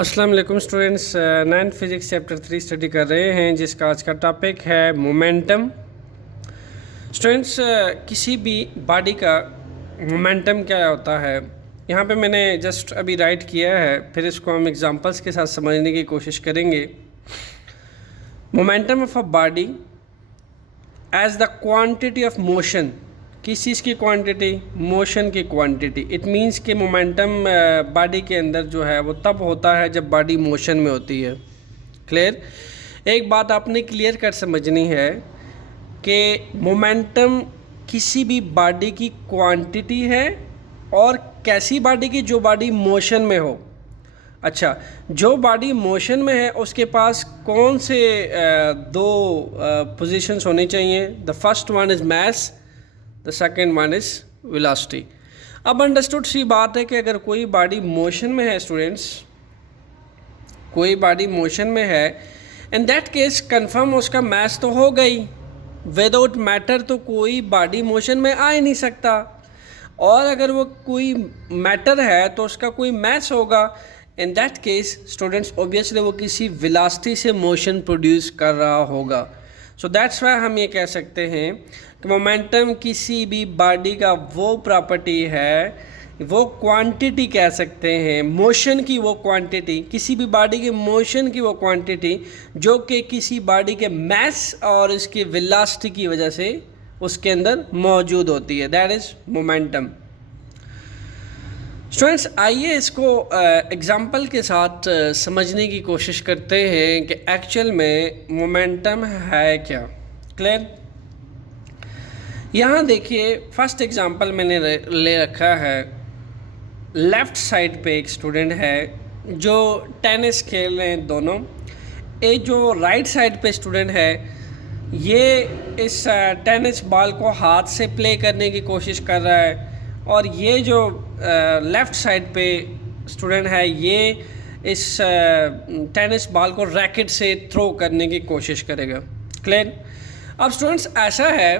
अस्सलाम वालेकुम students, 9th physics chapter 3 study कर रहे हैं जिसका आज का टॉपिक है मोमेंटम। स्टूडेंट्स, किसी भी बॉडी का मोमेंटम क्या होता है, यहाँ पे मैंने जस्ट अभी राइट किया है, फिर इसको हम एग्जांपल्स के साथ समझने की कोशिश करेंगे। Momentum of a body as the quantity of motion. किस चीज़ की क्वांटिटी? मोशन की क्वांटिटी। इट मीन्स कि मोमेंटम बॉडी के अंदर जो है वो तब होता है जब बॉडी मोशन में होती है। क्लियर? एक बात आपने क्लियर कर समझनी है कि मोमेंटम किसी भी बॉडी की क्वांटिटी है, और कैसी बॉडी की? जो बॉडी मोशन में हो। अच्छा, जो बॉडी मोशन में है उसके पास कौन से दो पोजीशंस होनी चाहिए? The first one is mass, the second one is velocity. अब अंडरस्टूड सी बात है कि अगर कोई बॉडी मोशन में है स्टूडेंट्स, कोई बॉडी मोशन में है, इन दैट केस कंफर्म उसका मास तो हो गई। विदाउट मैटर तो कोई बॉडी मोशन में आ ही नहीं सकता, और अगर वो कोई मैटर है तो उसका कोई मास होगा। इन दैट केस स्टूडेंट्स ऑब्वियसली वो किसी वेलोसिटी से मोशन प्रोड्यूस कर रहा होगा। सो दैट्स वाई हम ये कह सकते हैं कि मोमेंटम किसी भी बॉडी का वो प्रॉपर्टी है, वो क्वांटिटी कह सकते हैं, मोशन की वो क्वांटिटी, किसी भी बॉडी के मोशन की वो क्वांटिटी जो कि किसी बॉडी के मास और इसकी वेलोसिटी की वजह से उसके अंदर मौजूद होती है। That is momentum. स्टूडेंट्स, आइए इसको एग्जाम्पल के साथ समझने की कोशिश करते हैं कि एक्चुअल में मोमेंटम है क्या। क्लियर? यहाँ देखिए, फर्स्ट एग्जाम्पल मैंने ले रखा है। लेफ़्ट साइड पे एक स्टूडेंट है जो टेनिस खेल रहे हैं दोनों। ये जो राइट साइड पे स्टूडेंट है, ये इस टेनिस बॉल को हाथ से प्ले करने की कोशिश कर रहा है, और ये जो लेफ़्ट साइड पे स्टूडेंट है, ये इस टेनिस बॉल को रैकेट से थ्रो करने की कोशिश करेगा। क्लियर? अब स्टूडेंट्स, ऐसा है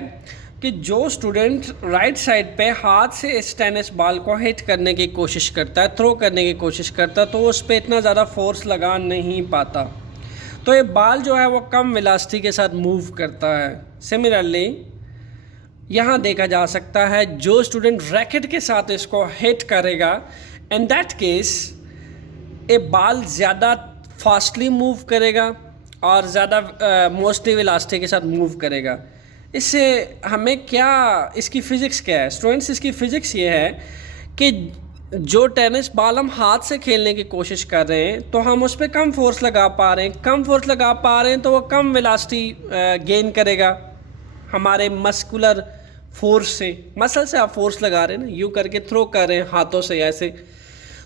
कि जो स्टूडेंट राइट साइड पे हाथ से इस टेनिस बॉल को हिट करने की कोशिश करता है, थ्रो करने की कोशिश करता है, तो उस पर इतना ज़्यादा फोर्स लगा नहीं पाता, तो ये बॉल जो है वो कम वेलोसिटी के साथ मूव करता है। सिमिलरली यहाँ देखा जा सकता है, जो स्टूडेंट रैकेट के साथ इसको हिट करेगा, इन दैट केस ये बॉल ज़्यादा फास्टली मूव करेगा और ज़्यादा मोस्टली वेलोसिटी के साथ मूव करेगा। इससे हमें क्या, इसकी फ़िज़िक्स क्या है स्टूडेंट्स? इसकी फ़िज़िक्स ये है कि जो टेनिस बॉल हम हाथ से खेलने की कोशिश कर रहे हैं, तो हम उस पर कम फोर्स लगा पा रहे हैं। कम फोर्स लगा पा रहे हैं तो वो कम वेलोसिटी गेन करेगा हमारे मस्कुलर फोर्स से। मसल से आप फोर्स लगा रहे हैं ना, यूँ करके थ्रो कर रहे हैं हाथों से ऐसे,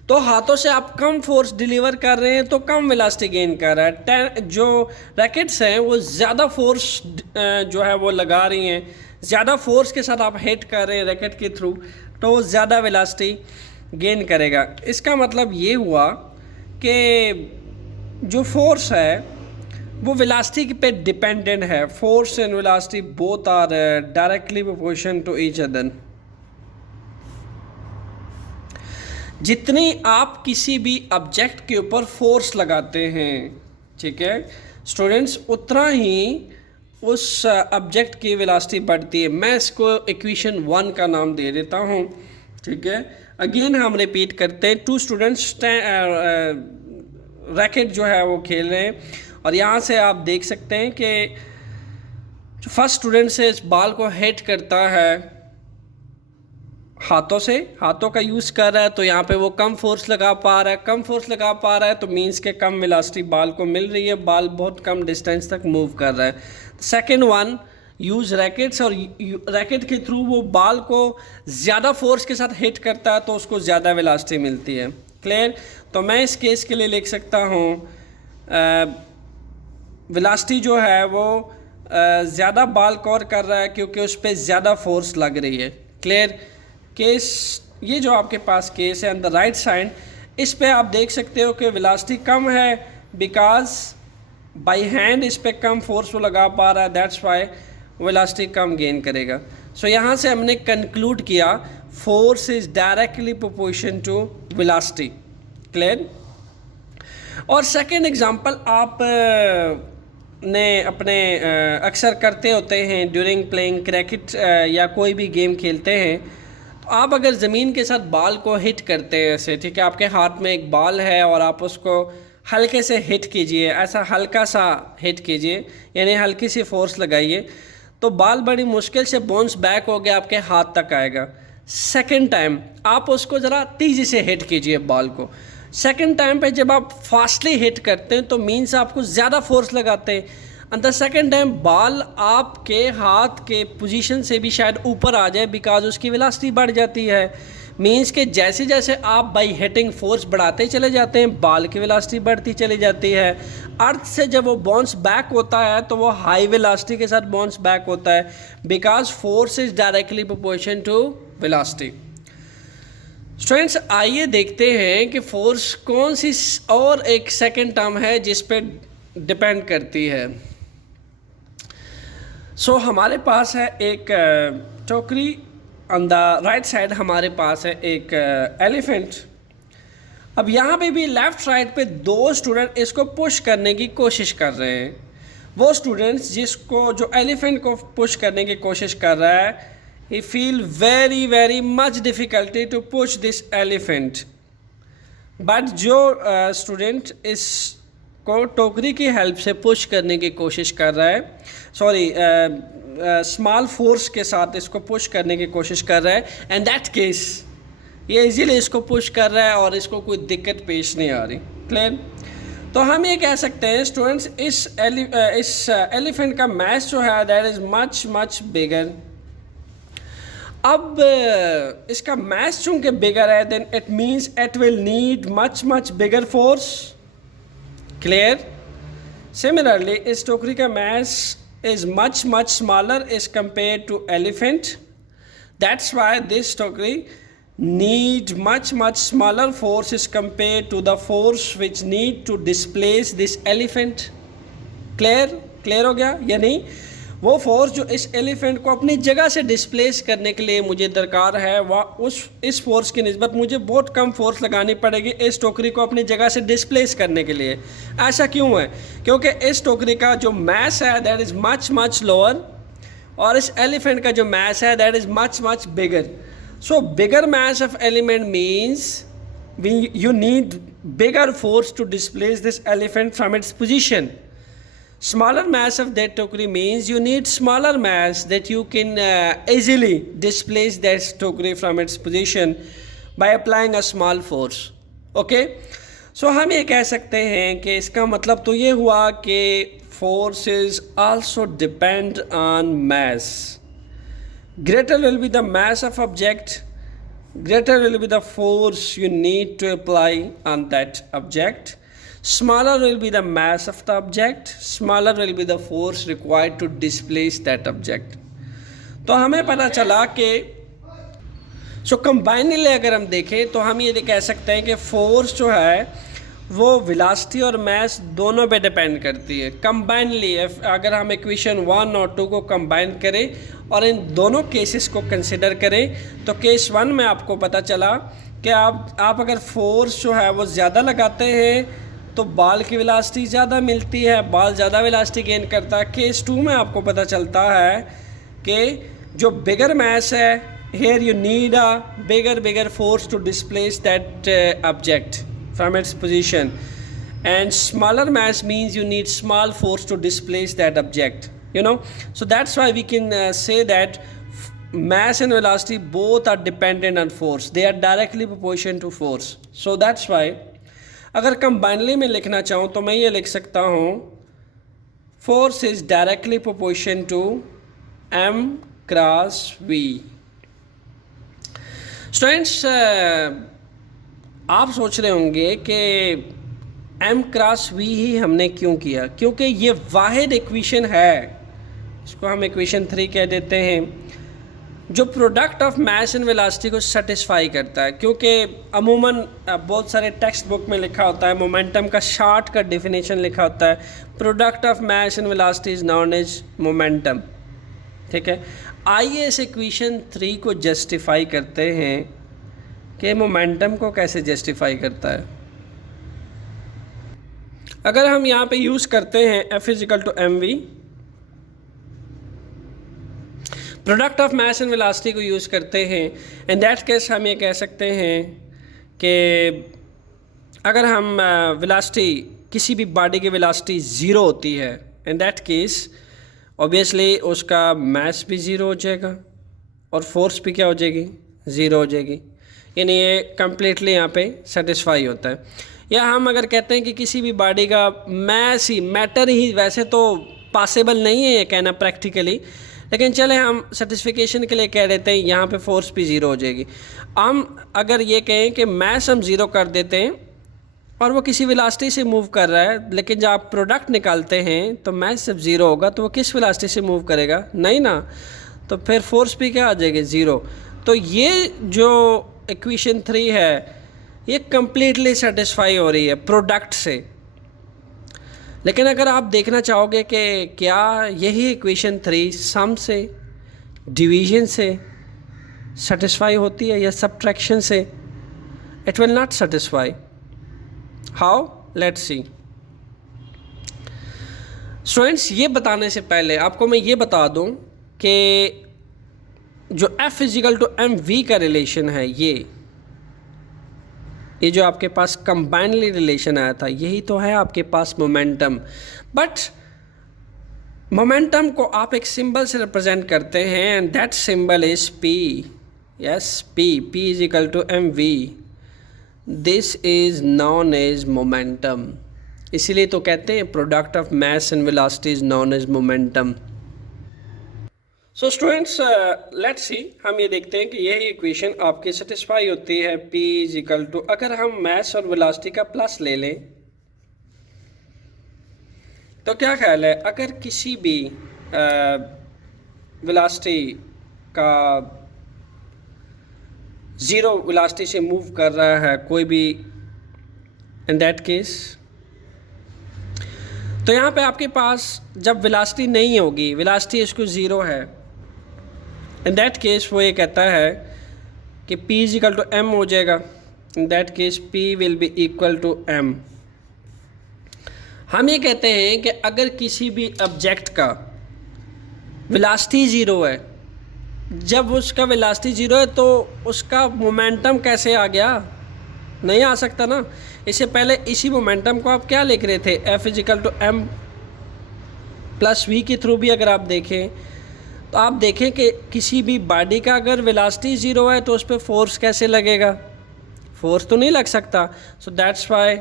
तो हाथों से आप कम फोर्स डिलीवर कर रहे हैं तो कम वेलोसिटी गेन कर रहा है। जो रैकेट्स हैं वो ज़्यादा फोर्स जो है वो लगा रही हैं, ज़्यादा फोर्स के साथ आप हिट कर रहे हैं रैकेट के थ्रू, तो वो ज़्यादा वेलोसिटी गेन करेगा। इसका मतलब ये हुआ कि जो फोर्स है वो वेलोसिटी पे डिपेंडेंट है। Force and velocity both are directly proportion to each other. जितनी आप किसी भी ऑब्जेक्ट के ऊपर फोर्स लगाते हैं, ठीक है स्टूडेंट्स, उतना ही उस ऑब्जेक्ट की वेलोसिटी बढ़ती है। मैं इसको इक्वेशन 1 का नाम दे देता हूँ, ठीक है। अगेन हम रिपीट करते हैं। टू स्टूडेंट्स रैकेट जो है वो खेल रहे हैं, और यहाँ से आप देख सकते हैं कि जो फर्स्ट स्टूडेंट से इस बॉल को हिट करता है हाथों से, हाथों का यूज़ कर रहा है, तो यहाँ पे वो कम फोर्स लगा पा रहा है। कम फोर्स लगा पा रहा है तो मीन्स के कम वेलोसिटी बॉल को मिल रही है, बॉल बहुत कम डिस्टेंस तक मूव कर रहा है। सेकेंड वन, यूज़ रैकेट्स, और रैकेट के थ्रू वो बॉल को ज़्यादा फोर्स के साथ हिट करता है तो उसको ज़्यादा वेलोसिटी मिलती है। क्लियर? तो मैं इस केस के लिए लिख सकता हूँ वेलोसिटी जो है वो ज़्यादा बॉल कवर कर रहा है क्योंकि उस पर ज़्यादा फोर्स लग रही है। क्लियर? केस, ये जो आपके पास केस है ऑन द राइट साइड, इस पे आप देख सकते हो कि वेलोसिटी कम है बिकॉज बाय हैंड इस पे कम फोर्स वो लगा पा रहा है, दैट्स वाई वेलोसिटी कम गेन करेगा। सो यहाँ से हमने कंक्लूड किया force is directly proportion to velocity. Clear? और सेकंड एग्जांपल आप ने अपने अक्सर करते होते हैं ड्यूरिंग प्लेइंग क्रिकेट या कोई भी गेम खेलते हैं, तो आप अगर ज़मीन के साथ बॉल को हिट करते हैं ऐसे, ठीक है, आपके हाथ में एक बॉल है और आप उसको हल्के से हिट कीजिए, ऐसा हल्का सा हिट कीजिए, यानी हल्की सी फोर्स लगाइए, तो बॉल बड़ी मुश्किल से बाउंस बैक हो गया आपके हाथ तक आएगा। सेकंड टाइम आप उसको ज़रा तेज़ी से हिट कीजिए बॉल को। सेकंड टाइम पे जब आप फास्टली हिट करते हैं तो मीन्स आपको ज़्यादा फोर्स लगाते हैं, and the second time ball आपके हाथ के पोजीशन से भी शायद ऊपर आ जाए बिकॉज उसकी वेलोसिटी बढ़ जाती है। मीन्स कि जैसे जैसे आप बाई हिटिंग फोर्स बढ़ाते चले जाते हैं बॉल की वेलोसिटी बढ़ती चली जाती है। अर्थ से जब वो बाउंस बैक होता है तो वो हाई वेलोसिटी के साथ बाउंस बैक होता है because force is directly proportion to velocity. Students आइए देखते हैं कि फोर्स कौन सी और एक सेकंड टर्म है जिस पे डिपेंड करती है। सो हमारे पास है एक टोकरी, ऑन द राइट साइड हमारे पास है एक एलिफेंट। अब यहाँ पे भी लेफ्ट साइड पे दो स्टूडेंट इसको पुश करने की कोशिश कर रहे हैं। वो स्टूडेंट्स जिसको जो एलिफेंट को पुश करने की कोशिश कर रहा है, he feel very much difficulty to push this elephant, but जो स्टूडेंट इसको टोकरी की हेल्प से पुश करने की कोशिश कर रहा है, सॉरी स्मॉल फोर्स के साथ इसको पुश करने की कोशिश कर रहा है, एंड दैट केस ये इजीली इसको पुश कर रहा है और इसको कोई दिक्कत पेश नहीं आ रही। क्लियर? तो हम ये कह सकते हैं स्टूडेंट्स इस एलिफेंट का मास जो है दैट इज़ मच बिगर। अब इसका मास चूंकि बिगर है then it means it will need much bigger force. Clear? Similarly इस टोकरी का मास is much smaller as compared to elephant. That's why this टोकरी need much smaller force as compared to the force which need to displace this elephant. clear हो गया या नहीं? वो force जो इस एलिफेंट को अपनी जगह से डिस्प्लेस करने के लिए मुझे दरकार है वह इस फोर्स की निस्बत मुझे बहुत कम फोर्स लगानी पड़ेगी इस टोकरी को अपनी जगह से डिस्प्लेस करने के लिए। ऐसा क्यों है? क्योंकि इस टोकरी का जो मास है दैट इज़ मच लोअर और इस एलिफेंट का जो मास है that is much bigger. So bigger mass of element means you need bigger force to displace this elephant from its position. Smaller mass of that टोकरी means you need smaller mass that you can easily displace that टोकरी from its position by applying a small force. Okay? So हम ये कह सकते हैं कि इसका मतलब तो ये हुआ कि forces also depend on mass. Greater will be the mass of object, greater will be the force you need to apply on that object. Smaller will be the mass of the object, smaller will be the force required to displace that object. तो हमें पता चला कि combinedly अगर हम देखें तो हम ये कह सकते हैं कि फोर्स जो है वो वेलोसिटी और मास दोनों पे डिपेंड करती है। कंबाइनली अगर हम इक्वेशन 1 और 2 को कंबाइन करें और इन दोनों केसेस को कंसिडर करें तो केस 1 में आपको पता चला कि आप अगर फोर्स जो है वो ज़्यादा लगाते हैं तो बॉल की वेलोसिटी ज़्यादा मिलती है, बॉल ज़्यादा वेलोसिटी गेन करता है। केस 2 में आपको पता चलता है कि जो बिगर मास है here you need a bigger force to displace that object from its position, and smaller mass means you need small force to displace that object, you know. So that's why we can say that mass and velocity both are dependent on force, they are directly proportional to force. So that's why अगर combinedly में लिखना चाहूँ तो मैं ये लिख सकता हूँ force is directly proportion to m cross v. Students आप सोच रहे होंगे कि m क्रॉस v ही हमने क्यों किया, क्योंकि ये वाहिद इक्वेशन है, इसको हम इक्वेशन 3 कह देते हैं, जो product of mass and velocity को सेटिस्फाई करता है। क्योंकि अमूमन बहुत सारे टेक्स्ट बुक में लिखा होता है, मोमेंटम का शॉर्ट का डेफिनेशन लिखा होता है, product of mass and velocity is known as momentum. ठीक है, आइए इस इक्वेशन 3 को जस्टिफाई करते हैं कि मोमेंटम को कैसे जस्टिफाई करता है। अगर हम यहाँ पे यूज़ करते हैं F is equal to M वी, product of mass and velocity को यूज़ करते हैं, इन दैट केस हम ये कह सकते हैं कि अगर हम वेलोसिटी, किसी भी बॉडी की वेलोसिटी ज़ीरो होती है, इन दैट केस ऑब्वियसली उसका मास भी ज़ीरो हो जाएगा और फोर्स भी क्या हो जाएगी, ज़ीरो हो जाएगी। यानी ये कम्प्लीटली यहाँ पे सेटिस्फाई होता है। या हम अगर कहते हैं कि किसी भी बॉडी का मैस ही, मैटर ही, वैसे तो पॉसिबल नहीं है ये कहना प्रैक्टिकली, लेकिन चले हम सर्टिफिकेशन के लिए कह देते हैं यहाँ पे फोर्स भी ज़ीरो हो जाएगी। हम अगर ये कहें कि मैस हम ज़ीरो कर देते हैं और वो किसी वेलोसिटी से मूव कर रहा है, लेकिन जब आप प्रोडक्ट निकालते हैं तो मैस जब ज़ीरो होगा तो वो किस वेलोसिटी से मूव करेगा, नहीं ना, तो फिर फोर्स भी क्या आ जाएगी, ज़ीरो। तो ये जो इक्वेशन 3 है ये कम्प्लीटली सेटिस्फाई हो रही है प्रोडक्ट से। लेकिन अगर आप देखना चाहोगे कि क्या यही इक्वेशन 3 सम से, डिवीजन से सेटिस्फाई होती है या सब्ट्रैक्शन से, it will not satisfy. How, let's see. Students, ये बताने से पहले आपको मैं ये बता दूं कि जो F is equal to M V का रिलेशन है, ये जो आपके पास कंबाइनली रिलेशन आया था, यही तो है आपके पास मोमेंटम। बट मोमेंटम को आप एक सिंबल से रिप्रेजेंट करते हैं and that symbol is P। Yes, P is equal to M V. This is known as momentum. इसीलिए तो कहते हैं product of mass and velocity is known as momentum. So students, let's see, हम ये देखते हैं कि यही इक्वेशन आपकी सेटिस्फाई होती है P इज इक्वल टू, अगर हम मास और वेलोसिटी का प्लस ले लें तो क्या ख्याल है, अगर किसी भी वेलोसिटी का ज़ीरो वेलोसिटी से मूव कर रहा है कोई भी, इन दैट केस तो यहाँ पे आपके पास जब वेलोसिटी नहीं होगी, वेलोसिटी इसको ज़ीरो है, इन दैट केस वो ये कहता है कि P is equal to M हो जाएगा। In that case P will be equal to M. हम ये कहते हैं कि अगर किसी भी ऑब्जेक्ट का वेलोसिटी ज़ीरो है, जब उसका वेलोसिटी ज़ीरो है तो उसका मोमेंटम कैसे आ गया, नहीं आ सकता ना। इससे पहले इसी मोमेंटम को आप क्या लिख रहे थे, F is equal to M plus V के थ्रू भी अगर आप देखें तो आप देखें कि किसी भी बॉडी का अगर वेलोसिटी ज़ीरो है तो उस पर फोर्स कैसे लगेगा, फोर्स तो नहीं लग सकता। सो दैट्स वाई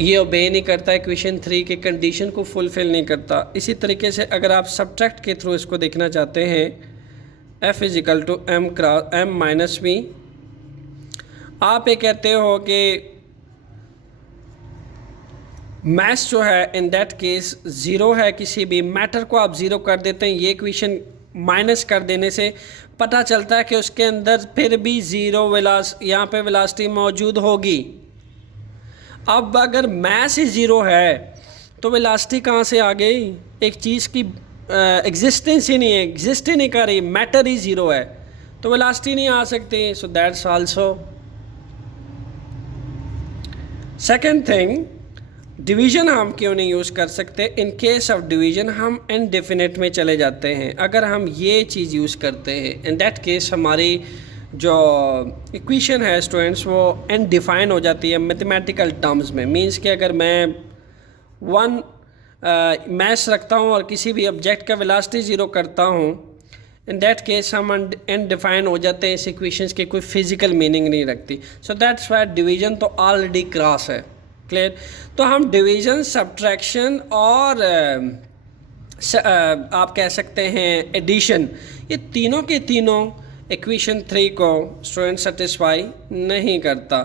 ये ओबे नहीं करता, इक्वेशन 3 के कंडीशन को फुलफिल नहीं करता। इसी तरीके से अगर आप सब्ट्रैक्ट के थ्रू इसको देखना चाहते हैं, F is equal to M minus V, आप ये कहते हो कि मास जो है इन दैट केस ज़ीरो है, किसी भी मैटर को आप ज़ीरो कर देते हैं, ये इक्वेशन माइनस कर देने से पता चलता है कि उसके अंदर फिर भी ज़ीरो यहाँ पे वेलोसिटी मौजूद होगी। अब अगर मास ही ज़ीरो है तो वेलोसिटी कहाँ से आ गई, एक चीज़ की एग्जिस्टेंस ही नहीं है, एग्जिस्ट ही नहीं कर रही, मैटर ही ज़ीरो है तो वेलोसिटी नहीं आ सकती। So that's also. Second thing, division हम क्यों नहीं यूज़ कर सकते। इन केस ऑफ डिवीज़न हम इनडेफिनेट में चले जाते हैं। अगर हम ये चीज़ यूज़ करते हैं, इन दैट केस हमारी जो इक्वेशन है स्टूडेंट्स वो अनडिफाइन हो जाती है मैथमेटिकल टर्म्स में। मींस कि अगर मैं वन मैस रखता हूँ और किसी भी ऑब्जेक्ट का वेलोसिटी ज़ीरो करता हूँ, इन दैट केस हम अनडिफाइन हो जाते हैं। इस इक्वेशंस की कोई फिजिकल मीनिंग नहीं रखती। सो दैट्स वाई डिवीज़न तो ऑलरेडी क्रॉस है। क्लियर। तो हम डिवीज़न, सब्ट्रैक्शन और आप कह सकते हैं एडिशन, ये तीनों के तीनों इक्वेशन 3 को स्टूडेंट सेटिस्फाई नहीं करता।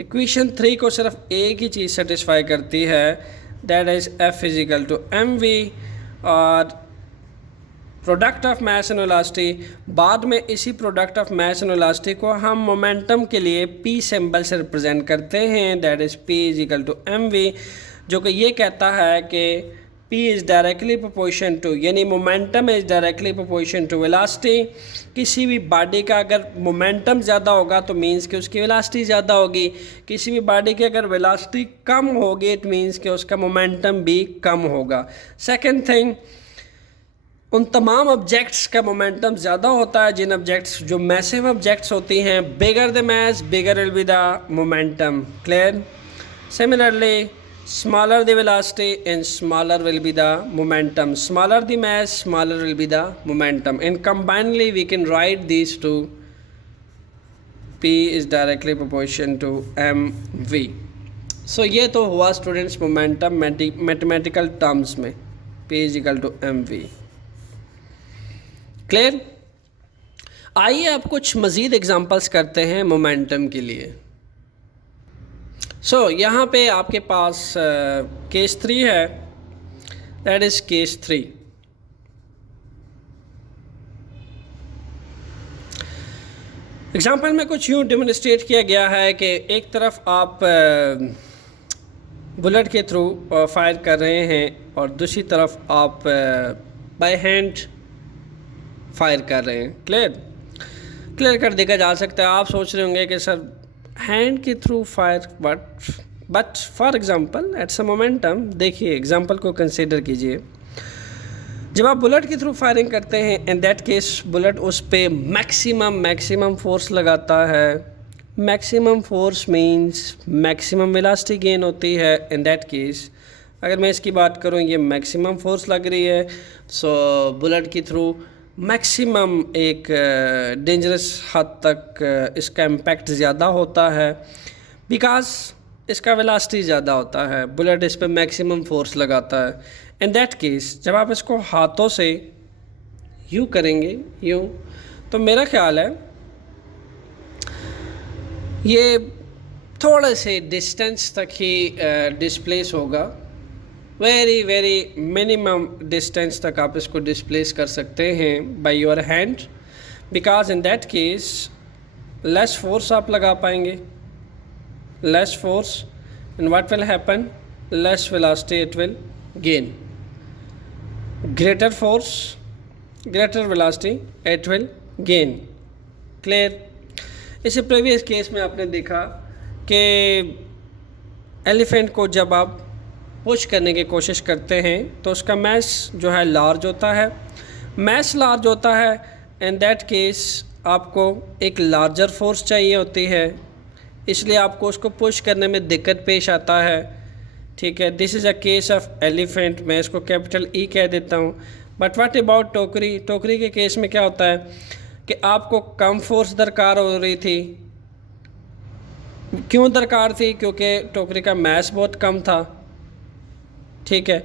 इक्वेशन 3 को सिर्फ एक ही चीज़ सेटिस्फाई करती है, that is F is equal to M v और product of mass and velocity. बाद में इसी product of mass and velocity को हम मोमेंटम के लिए P सिंबल से रिप्रेजेंट करते हैं, that is P is equal to M v, जो कि ये कहता है कि P P is directly proportion to, यानी momentum is directly proportion to velocity. किसी भी बॉडी का अगर मोमेंटम ज़्यादा होगा तो मीन्स कि उसकी वेलोसिटी ज़्यादा होगी। किसी भी बॉडी की अगर वेलोसिटी कम होगी इट मीन्स कि उसका मोमेंटम भी कम होगा। सेकेंड थिंग, उन तमाम ऑब्जेक्ट्स का मोमेंटम ज़्यादा होता है जिन ऑब्जेक्ट्स जो मैसिव ऑब्जेक्ट्स होती हैं। Bigger the mass bigger will be the momentum. Clear? Similarly smaller the velocity and smaller will be the momentum. Smaller the mass, smaller will be the momentum. And combinedly we can write these two. P is directly proportional to mv. So ये तो हुआ students momentum mathematical terms में। P is equal to mv. Clear? आइए अब कुछ मज़ीद examples करते हैं मोमेंटम के लिए। सो यहाँ पे आपके पास केस 3 है, दैट इज़ केस 3। एग्जाम्पल में कुछ यूँ डेमोन्स्ट्रेट किया गया है कि एक तरफ आप बुलेट के थ्रू फायर कर रहे हैं और दूसरी तरफ आप बाय हैंड फायर कर रहे हैं। क्लियर कर देखा जा सकता है। आप सोच रहे होंगे कि सर हैंड के through fire but for example it's a momentum. देखिए एग्जांपल को कंसीडर कीजिए। जब आप बुलेट के थ्रू फायरिंग करते हैं इन दैट केस बुलेट उस पे मैक्सिमम फोर्स लगाता है। Maximum force means maximum velocity gain होती है। इन दैट केस अगर मैं इसकी बात करूं, ये मैक्सिमम फोर्स लग रही है, सो बुलेट के थ्रू मैक्सिमम एक डेंजरस हद तक इसका इम्पैक्ट ज़्यादा होता है बिकॉज इसका वेलोसिटी ज़्यादा होता है। बुलेट इस पर मैक्सिमम फोर्स लगाता है। इन दैट केस जब आप इसको हाथों से यूँ करेंगे यूँ, तो मेरा ख्याल है ये थोड़े से डिस्टेंस तक ही डिस्प्लेस होगा। वेरी मिनिमम डिस्टेंस तक आप इसको डिस्प्लेस कर सकते हैं bye your hand because in that case less force आप लगा पाएंगे, less force and what will happen, less velocity it will gain, greater force greater velocity it will gain. Clear? इसे प्रीवियस केस में आपने देखा कि एलिफेंट को जब आप पुश करने की कोशिश करते हैं तो उसका मैस जो है लार्ज होता है। मैस लार्ज होता है इन दैट केस आपको एक लार्जर फोर्स चाहिए होती है, इसलिए आपको उसको पुश करने में दिक्कत पेश आता है। ठीक है, this is a case of elephant. मैं इसको कैपिटल ई कह देता हूँ। बट व्हाट अबाउट टोकरी? टोकरी के केस में क्या होता है कि आपको कम फोर्स दरकार हो रही थी। क्यों दरकार थी? क्योंकि टोकरी का मैस बहुत कम था। ठीक है,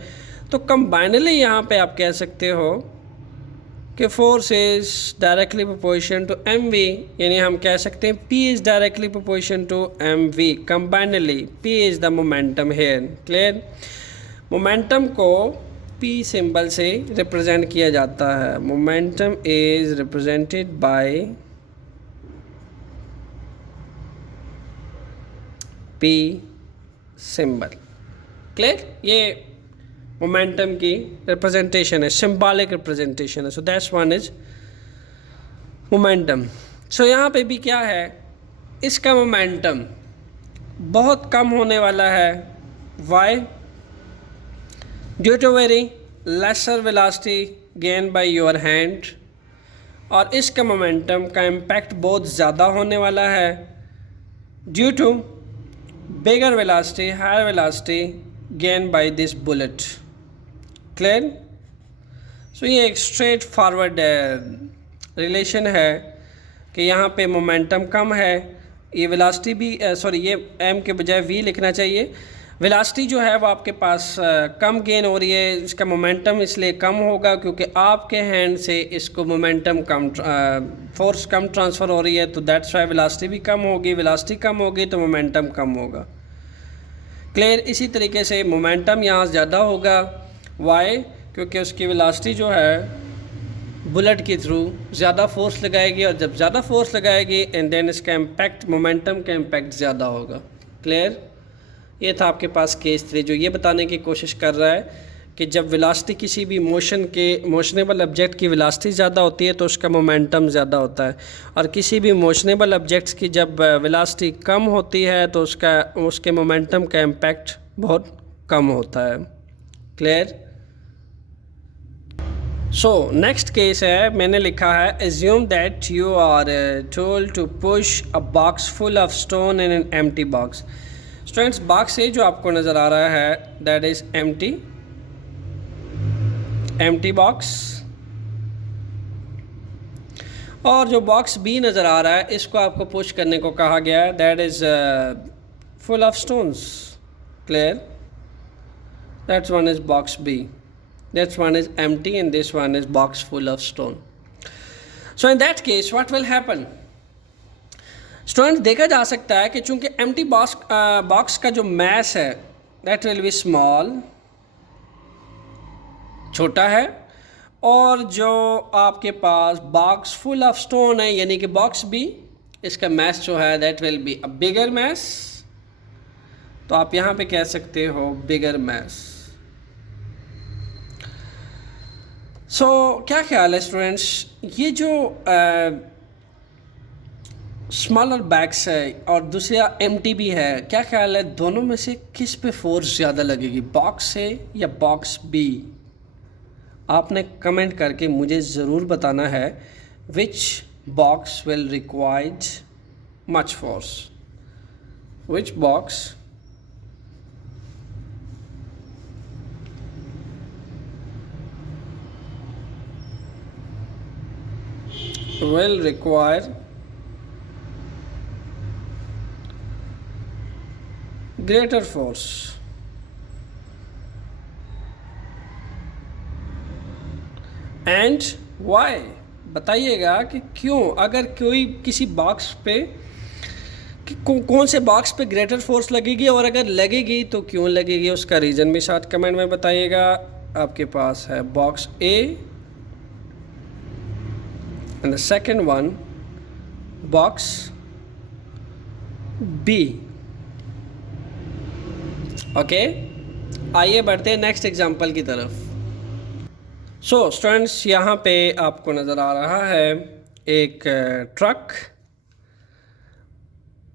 तो कंबाइनली यहाँ पे आप कह सकते हो कि force is directly proportion to mv, यानी हम कह सकते हैं p is directly proportion to mv। Combinedly p is the momentum here. Clear? Momentum को p सिंबल से रिप्रेजेंट किया जाता है। Momentum is represented by p symbol. Clear? ये मोमेंटम की रिप्रेजेंटेशन है, सिंबॉलिक रिप्रेजेंटेशन है। So that's one is momentum. So यहाँ पे भी क्या है, इसका मोमेंटम बहुत कम होने वाला है। Why? Due to very lesser velocity gain by your hand. और इसका मोमेंटम का इम्पैक्ट बहुत ज़्यादा होने वाला है due to bigger velocity, higher velocity gain by this bullet. Clear? So ये एक स्ट्रेट फॉरवर्ड रिलेशन है कि यहाँ पे मोमेंटम कम है, ये वेलोसिटी भी ये m के बजाय v लिखना चाहिए। वेलोसिटी जो है वो आपके पास कम गेन हो रही है, इसका मोमेंटम इसलिए कम होगा क्योंकि आपके हैंड से इसको मोमेंटम कम फोर्स कम ट्रांसफ़र हो रही है, तो दैट्स वाई वेलोसिटी भी कम होगी। वेलोसिटी कम होगी तो मोमेंटम कम होगा। क्लियर? इसी तरीके से मोमेंटम यहाँ ज़्यादा होगा। वाई? क्योंकि उसकी वेलोसिटी जो है बुलेट के थ्रू ज़्यादा फोर्स लगाएगी, और जब ज़्यादा फोर्स लगाएगी एंड देन इसका इम्पैक्ट, मोमेंटम का इम्पैक्ट ज़्यादा होगा। क्लियर? ये था आपके पास केस 3 जो ये बताने की कोशिश कर रहा है कि जब वेलोसिटी किसी भी मोशनेबल ऑब्जेक्ट की वेलोसिटी ज़्यादा होती है तो उसका मोमेंटम ज़्यादा होता है, और किसी भी मोशनेबल ऑब्जेक्ट्स की जब वेलोसिटी कम होती है तो उसके मोमेंटम का इम्पैक्ट बहुत कम होता है। क्लियर? सो नेक्स्ट केस है, मैंने लिखा है assume that you are told to push a box full of stone in an empty box. Students, box A जो आपको नज़र आ रहा है दैट इज़ एम्प्टी बॉक्स, और जो बॉक्स बी नज़र आ रहा है इसको आपको पुश करने को कहा गया है, that is full of stones. Clear? That's one is box B, that's one is empty and this one is box full of stone. So in that case what will happen? Student, देखा जा सकता है कि चूंकि empty box का जो mess है that will B small, छोटा है, और जो आपके पास बॉक्स फुल ऑफ स्टोन है यानी कि बॉक्स बी, इसका मैस जो है that will be a bigger mass. तो आप यहाँ पे कह सकते हो बिगर मैस। सो क्या ख्याल है स्टूडेंट्स, ये जो स्मॉलर बैग्स है और दूसरा एम्प्टी भी है, क्या ख्याल है दोनों में से किस पे फोर्स ज़्यादा लगेगी, बॉक्स से या बॉक्स बी? आपने कमेंट करके मुझे ज़रूर बताना है which box will required much force, which box will require greater force। And why, बताइएगा कि क्यों, अगर कोई किसी बॉक्स पे कौन से बॉक्स पे ग्रेटर फोर्स लगेगी, और अगर लगेगी तो क्यों लगेगी, उसका रीज़न भी साथ कमेंट में बताइएगा। आपके पास है box A and the second one box B. Okay, आइए बढ़ते हैं नेक्स्ट एग्जांपल की तरफ। सो स्टूडेंट्स, यहाँ पे आपको नज़र आ रहा है एक ट्रक,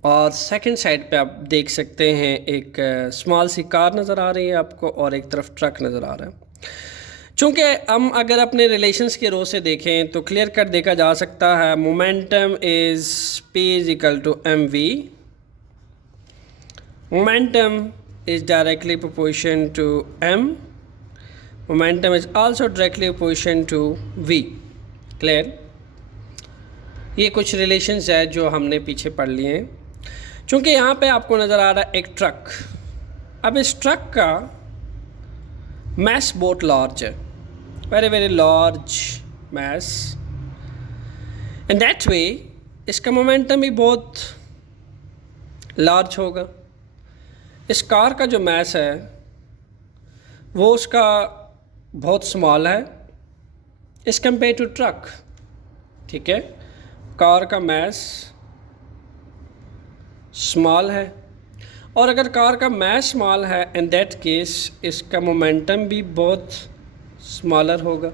और सेकंड साइड पे आप देख सकते हैं एक स्मॉल सी कार नज़र आ रही है आपको, और एक तरफ ट्रक नज़र आ रहा है। चूँकि हम अगर अपने रिलेशंस के रो से देखें तो क्लियर कट देखा जा सकता है momentum is P is equal to mv, momentum is directly proportional to m, momentum is also directly proportional to v। Clear? ये कुछ रिलेशंस है जो हमने पीछे पढ़ लिए हैं। चूँकि यहाँ पे आपको नज़र आ रहा है एक ट्रक, अब इस ट्रक का मैस बहुत लार्ज है, very very large mass, and that way इसका मोमेंटम भी बहुत लार्ज होगा। इस कार का जो मैस है वो उसका बहुत स्मॉल है इस कंपेयर टू ट्रक। ठीक है, कार का मैस स्मॉल है, और अगर कार का मैस स्मॉल है इन दैट केस इसका मोमेंटम भी बहुत स्मॉलर होगा।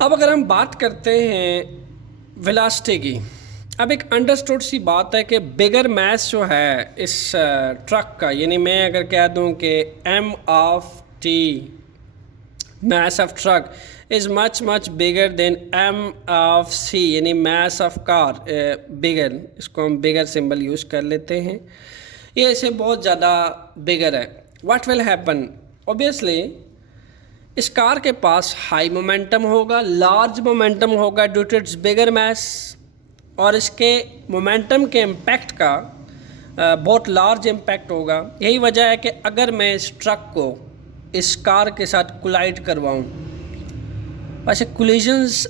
अब अगर हम बात करते हैं वेलोसिटी की, अब एक अंडरस्टूड सी बात है कि बिगर मैस जो है इस ट्रक का, यानी मैं अगर कह दूं कि m of t mass of truck is much bigger than m of c, यानी mass of car bigger, इसको हम bigger सिंबल यूज़ कर लेते हैं, ये इसे बहुत ज़्यादा बिगर है। what will happen? obviously इस कार के पास हाई मोमेंटम होगा, लार्ज मोमेंटम होगा due to its bigger mass, और इसके मोमेंटम के इम्पैक्ट का बहुत लार्ज इम्पैक्ट होगा। यही वजह है कि अगर मैं इस ट्रक को इस कार के साथ कोलाइड करवाऊँ, वैसे कोलिजन्स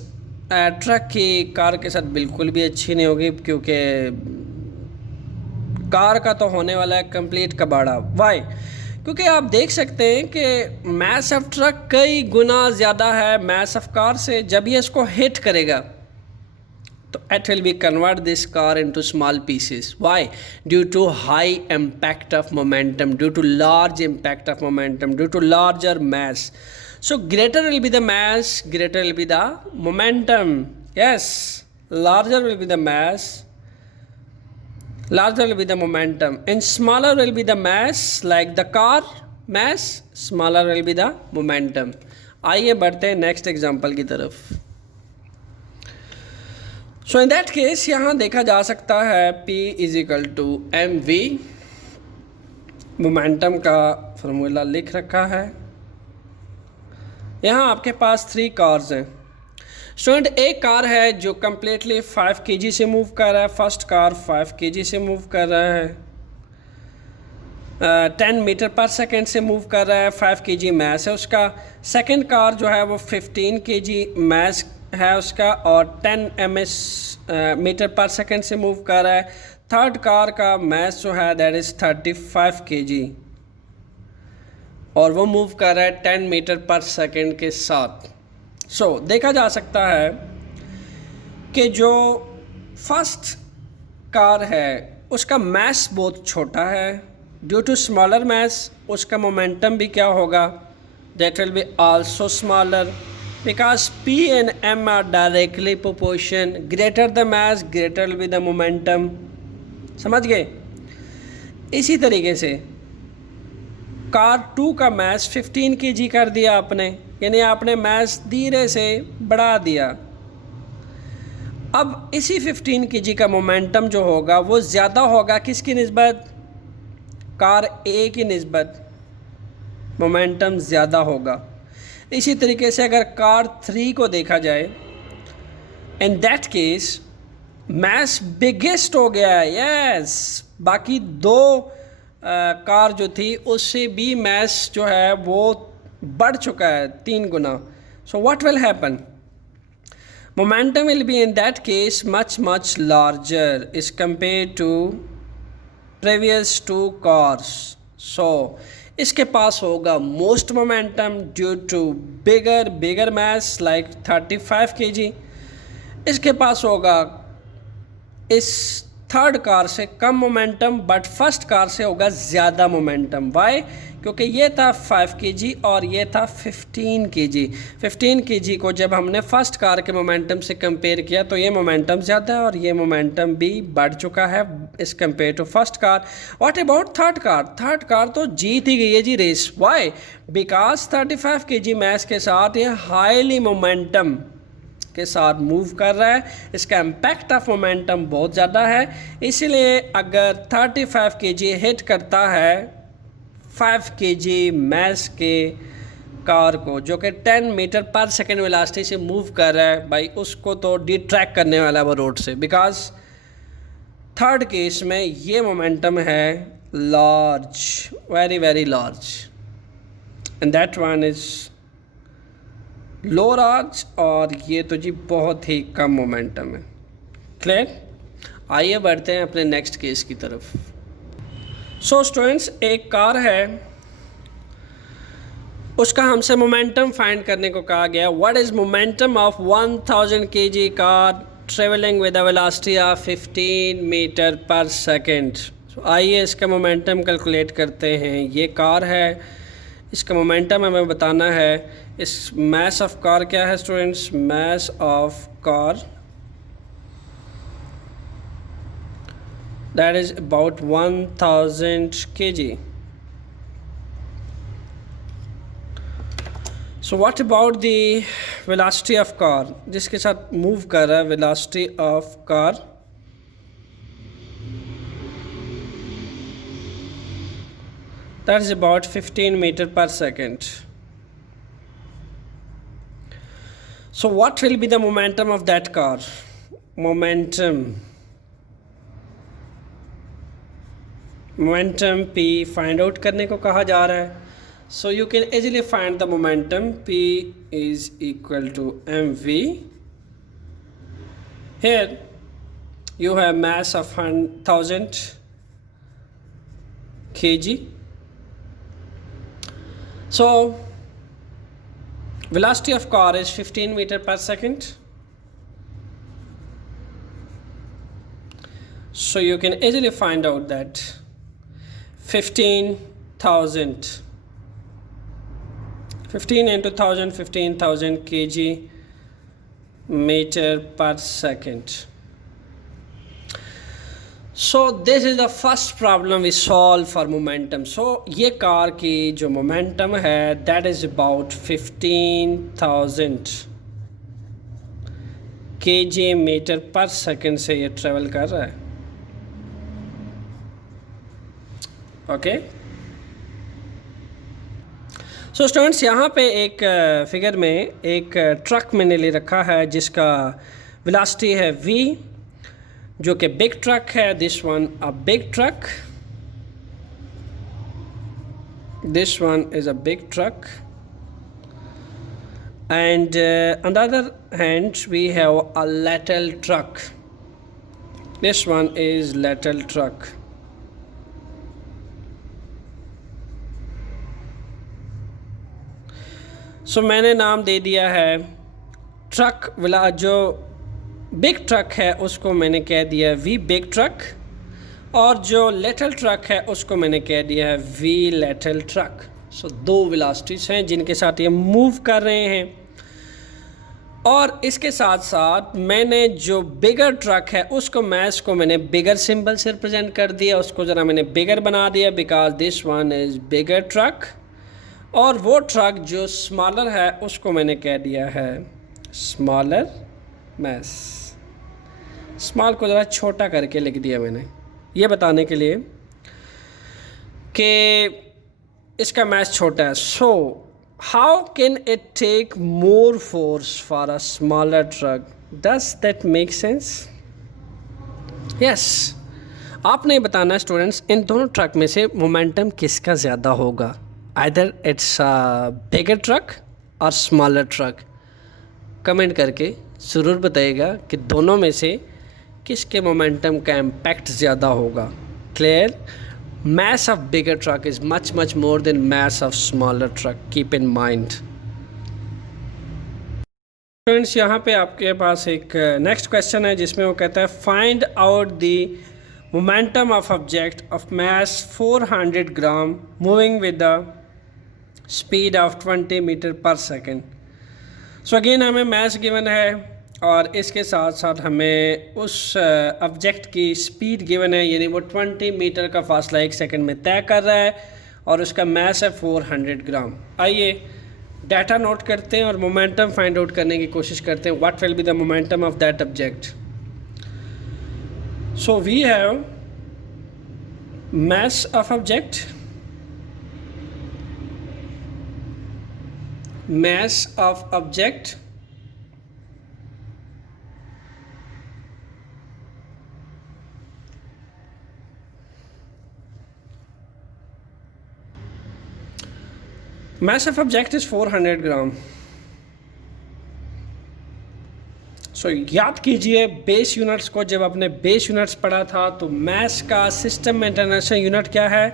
ट्रक की कार के साथ बिल्कुल भी अच्छी नहीं होगी, क्योंकि कार का तो होने वाला है कंप्लीट कबाड़ा। वाई? क्योंकि आप देख सकते हैं कि मैस ऑफ ट्रक कई गुना ज़्यादा है मैस ऑफ कार से। जब ये इसको हिट करेगा So it will be convert this car into small pieces. Why? Due to high impact of momentum, due to large impact of momentum, due to larger mass. So greater will be the mass, greater will be the momentum. Yes, larger will be the mass, larger will be the momentum, and smaller will be the mass, like the car mass, smaller will be the momentum. आइए बढ़ते हैं next example की तरफ. सो in that case यहाँ देखा जा सकता है P is equal to M V. Momentum का फॉर्मूला लिख रखा है. यहाँ आपके पास 3 कार्स हैं. स्टूडेंट, एक कार है जो कम्प्लीटली 5 kg से मूव कर रहा है. फर्स्ट कार 5 kg से मूव कर रहा है, 10 मीटर पर सेकेंड से मूव कर रहा है, 5 kg मैस है उसका. सेकेंड कार जो है वो 15 kg मैस है उसका और 10 मीटर पर सेकेंड से मूव कर रहा है. थर्ड कार का मैस जो है दैट इज़ 35 kg और वो मूव कर रहा है 10 मीटर पर सेकेंड के साथ. सो देखा जा सकता है कि जो फर्स्ट कार है उसका मैस बहुत छोटा है. ड्यू टू स्मॉलर मैस उसका मोमेंटम भी क्या होगा, that will be also smaller, because P and M are directly proportion. Greater the mass, greater will be the momentum. समझ गए. इसी तरीके से कार 2 का मैस 15 kg कर दिया आपने, यानी आपने मैस धीरे से बढ़ा दिया. अब इसी 15 kg का मोमेंटम जो होगा वो ज़्यादा होगा किसकी निस्बत, कार A की निस्बत मोमेंटम ज़्यादा होगा. इसी तरीके से अगर कार 3 को देखा जाए, in that case mass biggest हो गया है. यस, बाकी 2 कार जो थी उससे भी मैस जो है वो बढ़ चुका है 3 गुना. So what will happen, momentum will be in that case much larger is compare to previous 2 cars. So इसके पास होगा most momentum due to bigger mass like 35 kg. इसके पास होगा इस थर्ड कार से कम मोमेंटम बट फर्स्ट कार से होगा ज़्यादा मोमेंटम. वाई, क्योंकि ये था 5 kg और ये था 15 kg. 15 kg को जब हमने फर्स्ट कार के मोमेंटम से कंपेयर किया तो ये मोमेंटम ज़्यादा है और ये मोमेंटम भी बढ़ चुका है is compare to first car. What about third car, third car तो जीत ही गई है जी race. Why, because 35 kg mass के साथ ये हाईली मोमेंटम के साथ मूव कर रहा है. इसका इम्पैक्ट ऑफ मोमेंटम बहुत ज़्यादा है, इसीलिए अगर 35 kg हिट करता है 5 kg मैस के कार को जो कि 10 मीटर पर सेकेंड वेलोसिटी से मूव कर रहा है, भाई उसको तो डिट्रैक्ट करने वाला है वो रोड से. बिकॉज थर्ड केस में ये मोमेंटम है large, very large, and that one is low large, और ये तो जी बहुत ही कम मोमेंटम है. क्लियर. आइए बढ़ते हैं अपने नेक्स्ट केस की तरफ. सो स्टूडेंट्स, एक कार है उसका हमसे मोमेंटम फाइंड करने को कहा गया. What is momentum of 1000 kg car travelling with a velocity of 15 meter per second. आइए इसका मोमेंटम कैलकुलेट करते हैं. ये कार है, इसका मोमेंटम हमें बताना है. इस मैस ऑफ कार क्या है students, mass of car that is about 1000 kg. So what about the velocity of car, जिसके साथ मूव कर रहा है, velocity of car that is about 15 meter per second. So what will be the momentum of that car, momentum P find out करने को कहा जा रहा है. So you can easily find the momentum. P is equal to mv. Here you have mass of 1000 kg. So velocity of car is 15 meter per second. So you can easily find out that 15,000, 15 into 1000, 15,000 kg meter per second. So this is the first problem we solve for momentum. So ये कार की जो momentum है that is about 15,000 kg meter per second से ये travel कर रहा है. ओके. सो स्टूडेंट्स, यहाँ पे एक फिगर में एक ट्रक मैंने ले रखा है जिसका वेलोसिटी है v, जो कि बिग ट्रक है. This one a big truck, this one is a big truck, and on the other hand we have a little truck. This one is little truck. So मैंने नाम दे दिया है truck वाला, जो big truck है उसको मैंने कह दिया है वी बिग ट्रक, और जो लिटिल ट्रक है उसको मैंने कह दिया है वी लिटिल ट्रक. सो दो वेलोसिटीज़ हैं जिनके साथ ये मूव कर रहे हैं. और इसके साथ साथ मैंने जो बिगर ट्रक है उसको मैस को मैंने बिगर सिंबल से रिप्रेजेंट कर दिया, उसको ज़रा मैंने बिगर बना दिया because this one is bigger truck. और वो ट्रक जो स्मॉलर है उसको मैंने कह दिया है स्मॉलर मैस. स्मॉल को ज़रा छोटा करके लिख दिया मैंने, ये बताने के लिए कि इसका मैस छोटा है. So how can it take more force for a smaller truck? Does that make sense? Yes, आपने बताना स्टूडेंट्स इन दोनों ट्रक में से मोमेंटम किसका ज़्यादा होगा. Either it's a bigger truck और smaller truck. कमेंट करके ज़रूर बताइएगा कि दोनों में से किसके मोमेंटम का इम्पैक्ट ज़्यादा होगा. Clear? Mass of bigger truck is much more than mass of smaller truck. Keep in mind. Friends, यहाँ पे आपके पास एक नेक्स्ट क्वेश्चन है जिसमें वो कहता है find out the momentum of object of mass 400 gram moving with the speed of 20 meter per second. So again हमें mass given है और इसके साथ साथ हमें उस ऑब्जेक्ट की स्पीड गिवन है, यानी वो 20 मीटर का फासला एक सेकंड में तय कर रहा है और उसका मास है 400 ग्राम. आइए डाटा नोट करते हैं और मोमेंटम फाइंड आउट करने की कोशिश करते हैं. What will be the momentum of that object. So we have mass of object, mass of object, mass of object is 400 gram. सो याद कीजिए बेस यूनिट्स को. जब आपने बेस यूनिट्स पढ़ा था तो मैस का सिस्टम इंटरनेशनल यूनिट क्या है,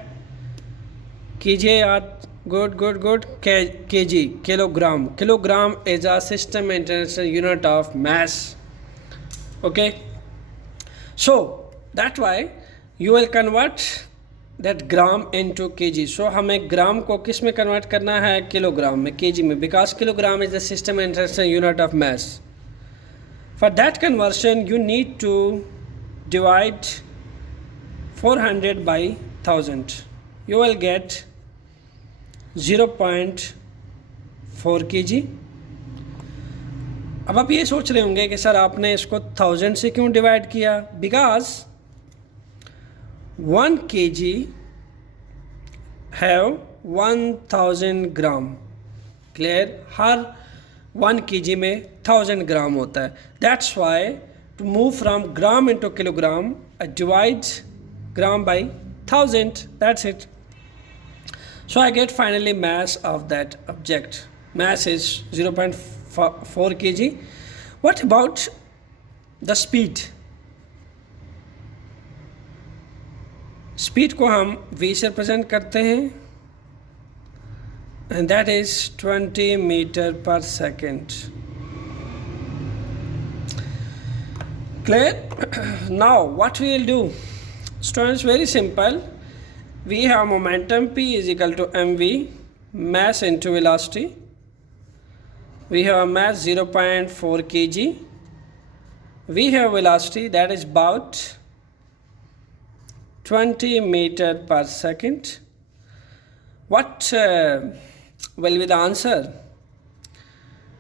कीजिए याद. Good. K G, kilogram. Kilogram is a system international unit of mass. Okay, so that why you will convert that gram into KG. सो हमें ग्राम को किस में कन्वर्ट करना है, किलोग्राम में, केजी में, because kilogram is the system international unit of mess. For that conversion, you need to divide 400 by 1000. You will get 0.4 kg. अब आप ये सोच रहे होंगे कि सर आपने इसको 1000 से क्यों डिवाइड किया. Because 1 kg have 1000 gram. Clear? हर 1 kg में 1000 ग्राम होता है. That's why to move from gram into kilogram I divide gram by 1000. That's it. So I get finally mass of that object. Mass is 0.4 kg. What about the speed? Speed को हम v से represent करते हैं and that is 20 meter per second. Clear? Now what we will do, students, very simple. We have momentum P is equal to mv, mass into velocity. We have a mass 0.4 kg. We have velocity that is about 20 meter per second. What will be the answer?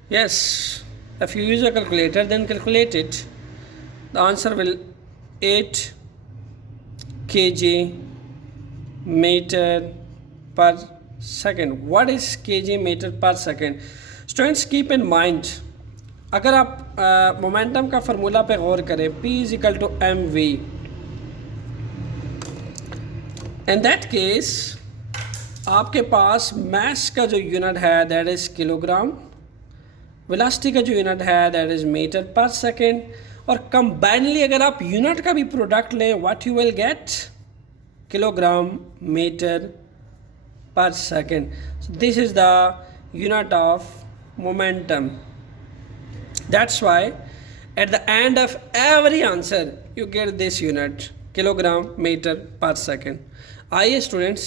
Yes, if you use a calculator, then calculate it. The answer will 8 kg meter per second. What is kg meter per second? Students, keep in mind, अगर आप momentum का formula पे गौर करें, P is equal to M V, in that case आपके पास mess का जो यूनिट है दैट इज किलोग्राम, वेलोसिटी का जो यूनिट है that is meter per second, और कंबाइनली अगर आप यूनिट का भी प्रोडक्ट लें, what you will get, kilogram meter per second. This is the unit of momentum. That's why at the end of every answer you get this unit, kilogram meter per second. आइए students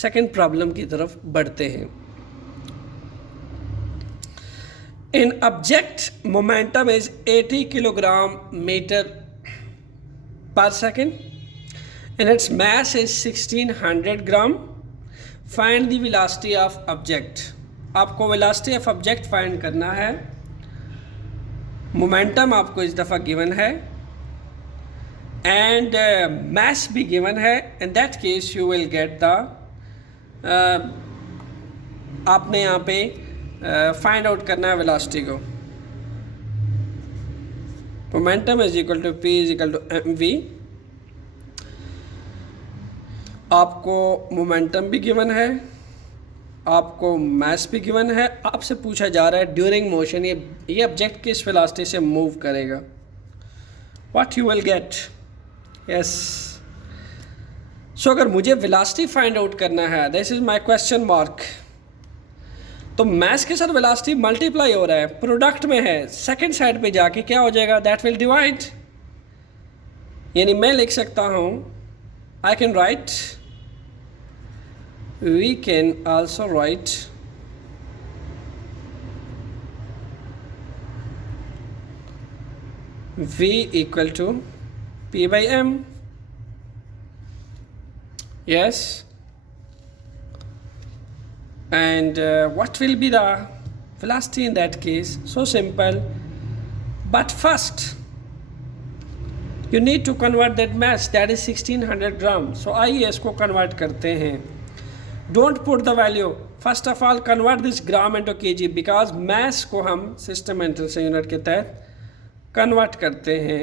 second problem की तरफ बढ़ते हैं. In object momentum is 80 kilogram meter per second and its mass is 1600 gram. Find the velocity of object. आपको velocity of object find करना है. Momentum आपको इस दफ़ा गिवन है एंड मास भी गिवन है. In that case you will get the, आपने यहाँ पे फाइंड आउट करना है वेलोसिटी को. Momentum is equal to P is equal to M V. आपको मोमेंटम भी गिवन है, आपको मास भी गिवन है. आपसे पूछा जा रहा है ड्यूरिंग मोशन ये ऑब्जेक्ट किस वेलोसिटी से मूव करेगा. What you will get. Yes, so अगर मुझे वेलोसिटी फाइंड आउट करना है, this is my question mark, तो मास के साथ वेलोसिटी मल्टीप्लाई हो रहा है, प्रोडक्ट में है. सेकंड साइड पे जाके क्या हो जाएगा, दैट विल डिवाइड. यानी मैं लिख सकता हूँ, I can write, we can also write V equal to P by M. Yes, and what will be the velocity in that case? So simple, but first you need to convert that mass, that is 1600 gram. So आइए इसको convert करते हैं. Don't put the value. First of all, convert this gram into kg because mass को हम system entrance unit के तहत convert करते हैं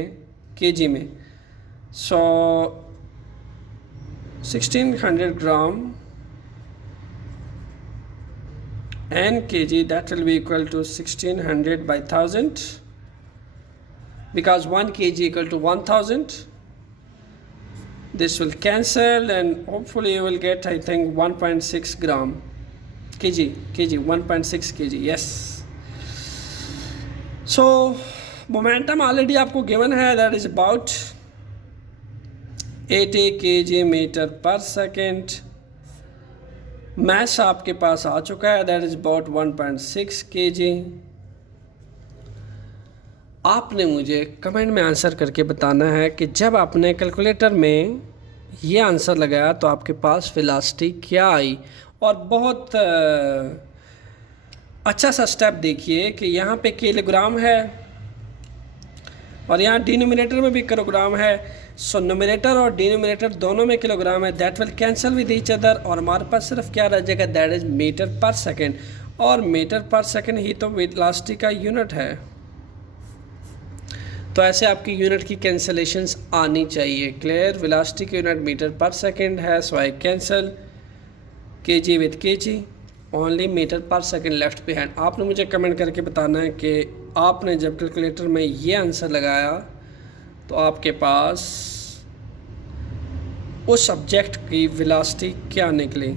kg में. So 1600 gram and kg, that will be equal to 1600 by 1000 because 1 kg equal to 1000. This will cancel and hopefully you will get, I think, 1.6 gram kg 1.6 kg. yes. So momentum already आपको given है, that is about 80 kg meter per second. mass आपके पास आ चुका है, that is about 1.6 kg. आपने मुझे comment में answer करके बताना है कि जब आपने कैलकुलेटर में ये आंसर लगाया तो आपके पास वेलोसिटी क्या आई. और बहुत अच्छा सा स्टेप देखिए कि यहाँ पे किलोग्राम है और यहाँ डिनोमिनेटर में भी किलोग्राम है. सो नोमिनेटर और डिनोमिनेटर दोनों में किलोग्राम है, that will cancel with each other और हमारे पास सिर्फ क्या रह जाएगा, that is metre per second. और मीटर पर सेकेंड ही तो वेलोसिटी का यूनिट है. तो ऐसे आपकी यूनिट की कैंसलेशंस आनी चाहिए. क्लियर. वेलोसिटी की यूनिट मीटर पर सेकेंड है, so I cancel kg with kg, only meter per second left behind. आपने मुझे कमेंट करके बताना है कि आपने जब कैलकुलेटर में ये आंसर लगाया तो आपके पास उस सब्जेक्ट की वेलोसिटी क्या निकली.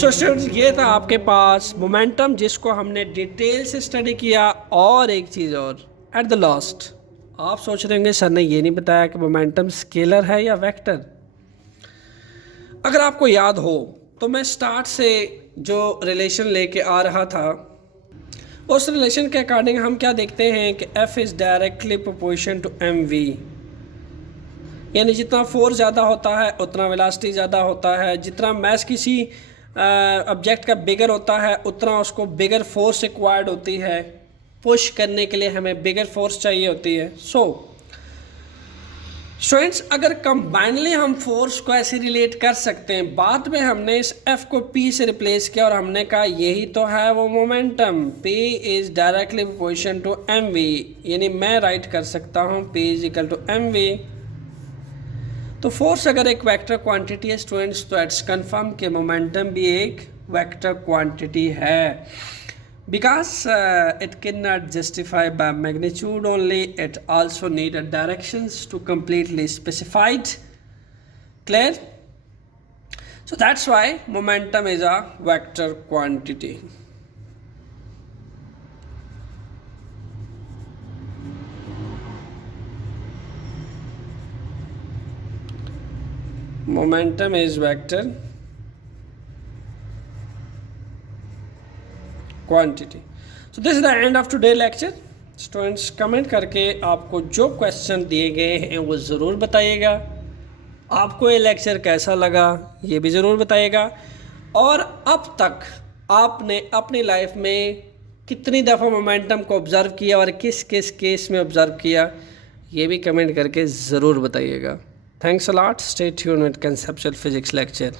सो स्टूडेंट्स, ये था आपके पास मोमेंटम जिसको हमने डिटेल से स्टडी किया. और एक चीज़ और, एट द लास्ट आप सोच रहे होंगे सर ने ये नहीं बताया कि मोमेंटम स्केलर है या वेक्टर। अगर आपको याद हो तो मैं स्टार्ट से जो रिलेशन लेके आ रहा था, उस रिलेशन के अकॉर्डिंग हम क्या देखते हैं कि F is directly proportion to mv, यानी जितना फोर्स ज़्यादा होता है उतना वेलोसिटी ज़्यादा होता है, जितना मास किसी ऑब्जेक्ट का बिगर होता है उतना उसको बिगर फोर्स रिक्वायर्ड होती है, पुश करने के लिए हमें बिगर फोर्स चाहिए होती है। सो स्टूडेंट्स, अगर कंबाइनली हम फोर्स को ऐसे रिलेट कर सकते हैं, बाद में हमने इस F को P से रिप्लेस किया और हमने कहा यही तो है वो momentum, P is directly proportion to mv, यानी मैं राइट कर सकता हूँ P is equal to mv। तो फोर्स अगर एक वेक्टर क्वांटिटी है स्टूडेंट्स, तो इट्स कंफर्म कि मोमेंटम भी एक वेक्टर क्वांटिटी है, because it cannot justify by magnitude only, it also need a directions to completely specified. Clear? So that's why momentum is a vector quantity. Momentum is vector quantity. So this is the end of today lecture. Students, comment करके आपको जो question दिए गए हैं वो ज़रूर बताइएगा। आपको ये लेक्चर कैसा लगा ये भी ज़रूर बताइएगा, और अब तक आपने अपनी लाइफ में कितनी दफ़ा मोमेंटम को ऑब्ज़र्व किया और किस किस केस में ऑब्ज़र्व किया ये भी कमेंट करके ज़रूर बताइएगा। Thanks a lot, stay tuned with conceptual physics lecture.